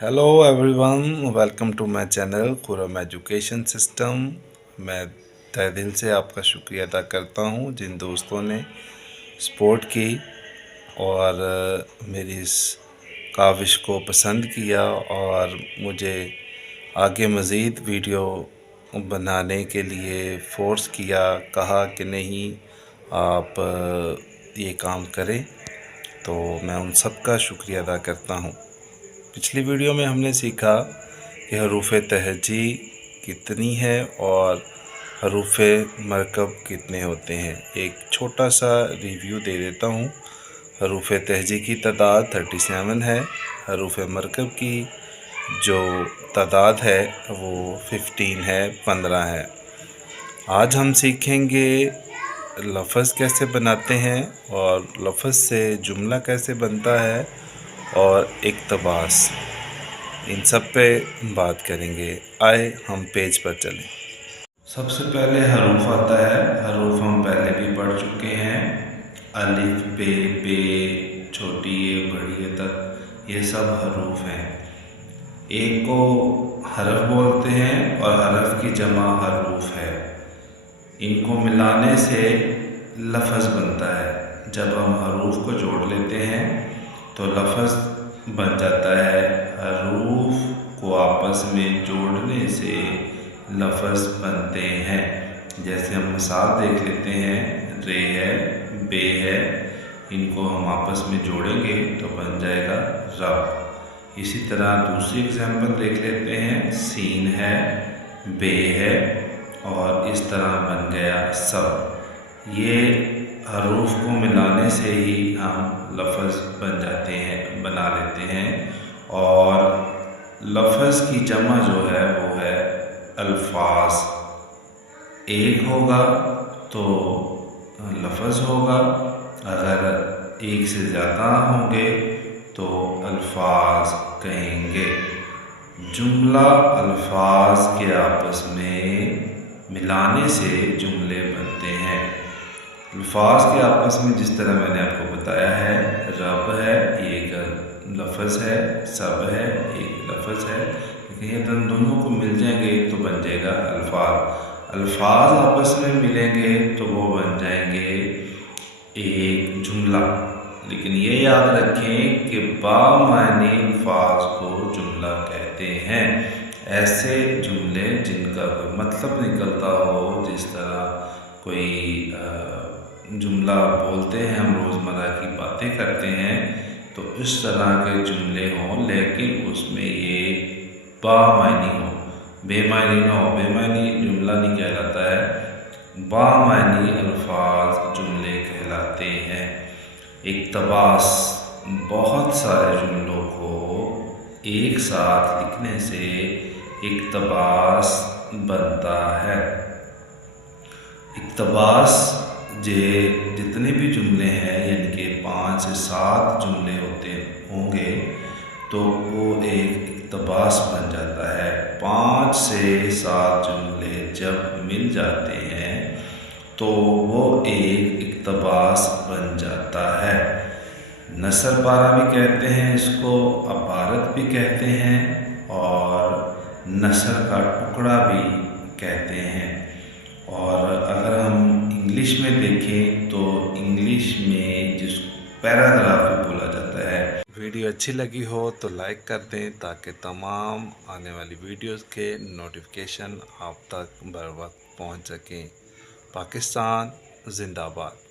Hello everyone, welcome to my channel Khurram education system. मैं तहे दिल से आपका शुक्रिया अदा करता हूं जिन दोस्तों ने सपोर्ट की और मेरी इस काविश को पसंद किया और मुझे आगे मज़ीद वीडियो बनाने के लिए फ़ोर्स किया, कहा कि नहीं आप ये काम करें, तो मैं उन सब का शुक्रिया अदा करता हूं। पिछली वीडियो में हमने सीखा कि हरूफ तहजी कितनी है और हरूफ मरकब कितने होते हैं। एक छोटा सा रिव्यू दे देता हूँ। हरूफ तहजी की तादाद 37 है। हरूफ मरकब की जो तादाद है वो 15 है, 15 है। आज हम सीखेंगे लफ्ज़ कैसे बनाते हैं और लफ्ज़ से जुमला कैसे बनता है और इक़्तिबास, इन सब पे बात करेंगे। आए हम पेज पर चलें। सबसे पहले हरूफ आता है। हरूफ हम पहले भी पढ़ चुके हैं। अलिफ बे छोटी ए बड़ी ए तक ये सब हरूफ हैं। एक को हरफ बोलते हैं और हरफ की जमा हरूफ है। इनको मिलाने से लफ्ज़ बनता है। जब हम हरूफ को जोड़ लेते हैं तो लफ्ज़ बन जाता है। हरूफ को आपस में जोड़ने से लफ्ज़ बनते हैं। जैसे हम मिसाल देख लेते हैं, रे है, बे है, इनको हम आपस में जोड़ेंगे तो बन जाएगा रब। इसी तरह दूसरी एग्जाम्पल देख लेते हैं, सीन है, बे है और इस तरह बन गया सब। ये हरूफ को मिलाने से ही हम लफ्ज़ बन जाते हैं, बना लेते हैं। और लफ्ज़ की जमा जो है वो है अल्फाज। एक होगा तो लफ्ज़ होगा, अगर एक से ज़्यादा होंगे तो अल्फाज कहेंगे। जुमला अल्फाज के आपस में मिलाने से जुमले बनते हैं। अल्फाज के आपस में जिस तरह मैंने आपको बताया है, रब है ये एक लफ्ज़ है, सब है एक लफ्ज़ है, लेकिन ये दोनों को मिल जाएंगे तो बन जाएगा अल्फाज। अल्फाज आपस में मिलेंगे तो वो बन जाएंगे एक जुमला। लेकिन ये याद रखें कि बामानी अल्फाज को जुमला कहते हैं। ऐसे जुमले जिनका कोई मतलब निकलता हो, जिस तरह कोई जुमला बोलते हैं, हम रोज़मर्रा की बातें करते हैं तो इस तरह के जुमले हों, लेकिन उसमें ये बामानी हो, बेमानी ना हो। बेमानी जुमला नहीं कहलाता है, बामानी अल्फाज जुमले कहलाते हैं। इक़्तिबास, बहुत सारे जुमलों को एक साथ लिखने से इक़्तिबास बनता है। इक़्तिबास जितने भी जुमले हैं, यानी कि 5 से 7 जुमले होंगे तो वो एक इक़्तिबास बन जाता है। 5 से 7 जुमले जब मिल जाते हैं तो वो एक इक़्तिबास बन जाता है। नसर पारा भी कहते हैं इसको, अबारत भी कहते हैं और नसर का टुकड़ा भी कहते हैं। और अगर हम इंग्लिश में देखें तो इंग्लिश में जिस पैराग्राफ भी बोला जाता है। वीडियो अच्छी लगी हो तो लाइक कर दें ताकि तमाम आने वाली वीडियोस के नोटिफिकेशन आप तक बर वक्त पहुँच सकें। पाकिस्तान जिंदाबाद।